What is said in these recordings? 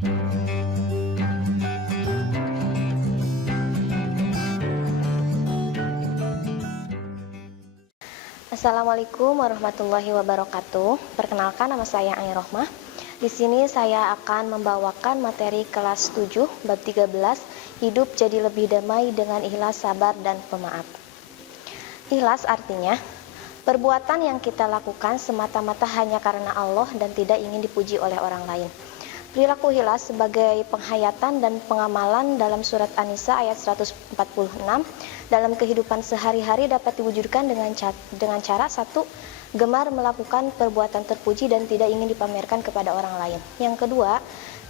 Assalamualaikum warahmatullahi wabarakatuh. Perkenalkan, nama saya Ai Rohmah. Di sini saya akan membawakan materi kelas 7 bab 13, hidup jadi lebih damai dengan ikhlas, sabar, dan pemaaf. Ikhlas artinya perbuatan yang kita lakukan semata-mata hanya karena Allah dan tidak ingin dipuji oleh orang lain. Perilaku ikhlas sebagai penghayatan dan pengamalan dalam surat An-Nisa ayat 146 dalam kehidupan sehari-hari dapat diwujudkan dengan cara satu, gemar melakukan perbuatan terpuji dan tidak ingin dipamerkan kepada orang lain. Yang kedua,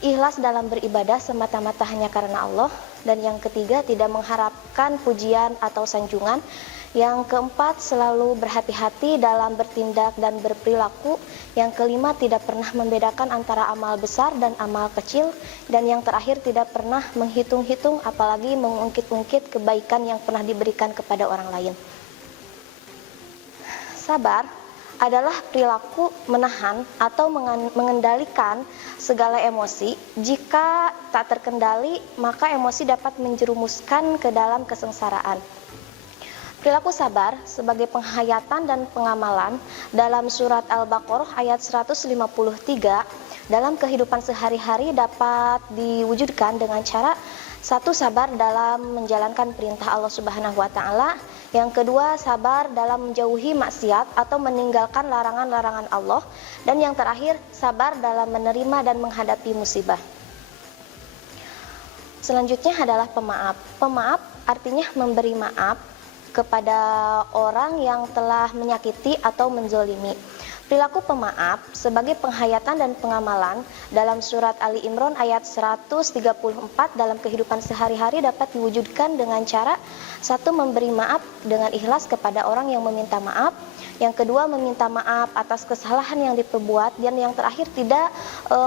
ikhlas dalam beribadah semata-mata hanya karena Allah. Dan yang ketiga, tidak mengharapkan pujian atau sanjungan. Yang keempat, selalu berhati-hati dalam bertindak dan berperilaku. Yang kelima, tidak pernah membedakan antara amal besar dan amal kecil. Dan yang terakhir, tidak pernah menghitung-hitung apalagi mengungkit-ungkit kebaikan yang pernah diberikan kepada orang lain. Sabar adalah perilaku menahan atau mengendalikan segala emosi. Jika tak terkendali, maka emosi dapat menjerumuskan ke dalam kesengsaraan. Perilaku sabar sebagai penghayatan dan pengamalan dalam surat Al-Baqarah ayat 153 dalam kehidupan sehari-hari dapat diwujudkan dengan cara satu, sabar dalam menjalankan perintah Allah Subhanahu wa taala. Yang kedua, sabar dalam menjauhi maksiat atau meninggalkan larangan-larangan Allah. Dan yang terakhir, sabar dalam menerima dan menghadapi musibah. Selanjutnya adalah pemaaf. Pemaaf artinya memberi maaf kepada orang yang telah menyakiti atau menzolimi. Perilaku pemaaf sebagai penghayatan dan pengamalan dalam surat Ali Imran ayat 134 dalam kehidupan sehari-hari dapat diwujudkan dengan cara satu, memberi maaf dengan ikhlas kepada orang yang meminta maaf. Yang kedua, meminta maaf atas kesalahan yang diperbuat. Dan yang terakhir, tidak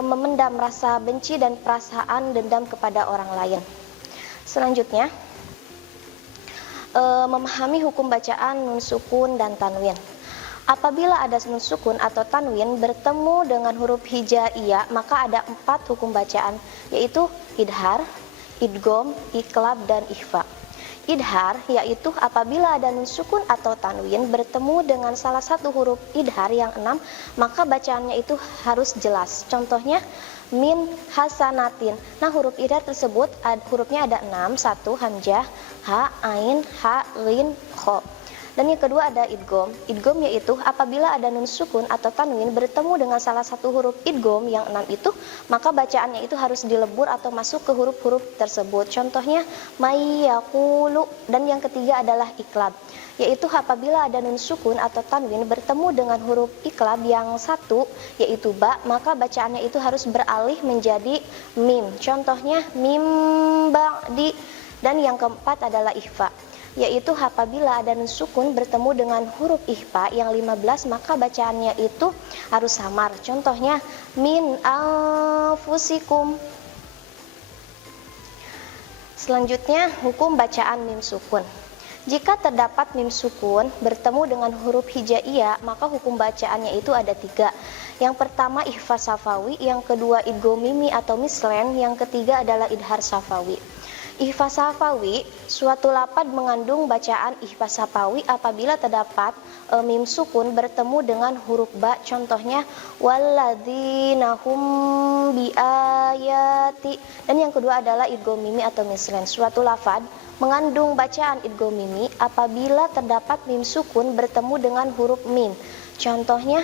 memendam rasa benci dan perasaan dendam kepada orang lain. Selanjutnya, memahami hukum bacaan nun sukun dan tanwin. Apabila ada nun sukun atau tanwin bertemu dengan huruf hijaiyah, maka ada 4 hukum bacaan, yaitu idhar, idgham, iqlab, dan ikhfa. Idhar yaitu apabila ada nun sukun atau tanwin bertemu dengan salah satu huruf idhar yang 6, maka bacaannya itu harus jelas. Contohnya min hasanatin. Nah, huruf idhar tersebut hurufnya ada 6, 1 hamzah, ha, ain, ha, ghin, kha. Dan yang kedua ada idgham. Idgham yaitu apabila ada nun sukun atau tanwin bertemu dengan salah satu huruf idgham yang 6 itu, maka bacaannya itu harus dilebur atau masuk ke huruf-huruf tersebut. Contohnya may yaqulu. Dan yang ketiga adalah iqlab, yaitu apabila ada nun sukun atau tanwin bertemu dengan huruf iqlab yang 1 yaitu ba, maka bacaannya itu harus beralih menjadi mim. Contohnya mim ba'di. Dan yang keempat adalah ikhfa, yaitu apabila ada nun sukun bertemu dengan huruf ikhfa yang 15, maka bacaannya itu harus samar. Contohnya min anfusikum. Selanjutnya, hukum bacaan mim sukun. Jika terdapat mim sukun bertemu dengan huruf hijaiyah, maka hukum bacaannya itu ada 3. Yang pertama ikhfa safawi, yang kedua idgham mimi atau mislen, yang ketiga adalah idhar safawi. Ikhfa safawi, suatu lafaz mengandung bacaan ikhfa safawi apabila terdapat mim sukun bertemu dengan huruf ba. Contohnya walladzina hum biayati. Dan yang kedua adalah idgham mimi atau mislen. Suatu lafaz mengandung bacaan idgham mimi apabila terdapat mim sukun bertemu dengan huruf mim. Contohnya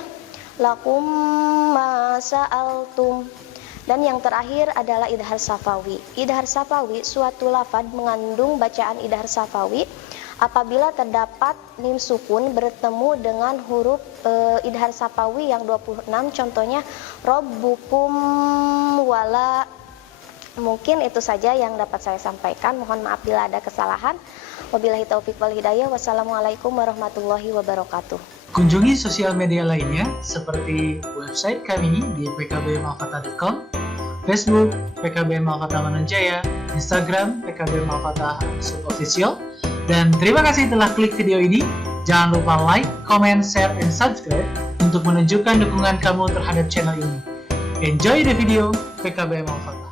lakum ma sa'altum. Dan yang terakhir adalah idhar safawi. Idhar safawi, suatu lafaz mengandung bacaan idhar safawi apabila terdapat mim sukun bertemu dengan huruf idhar safawi yang 26. Contohnya rabbukum wala. Mungkin itu saja yang dapat saya sampaikan. Mohon maaf bila ada kesalahan. Wabillahi taufiq wal hidayah. Wassalamualaikum warahmatullahi wabarakatuh. Kunjungi sosial media lainnya seperti website kami di pkbmalfatah.com, Facebook PKB Malfatah Mananjaya, Instagram PKB Malfatah Official. Dan terima kasih telah klik video ini. Jangan lupa like, comment, share, and subscribe untuk menunjukkan dukungan kamu terhadap channel ini. Enjoy the video PKB Malfatah.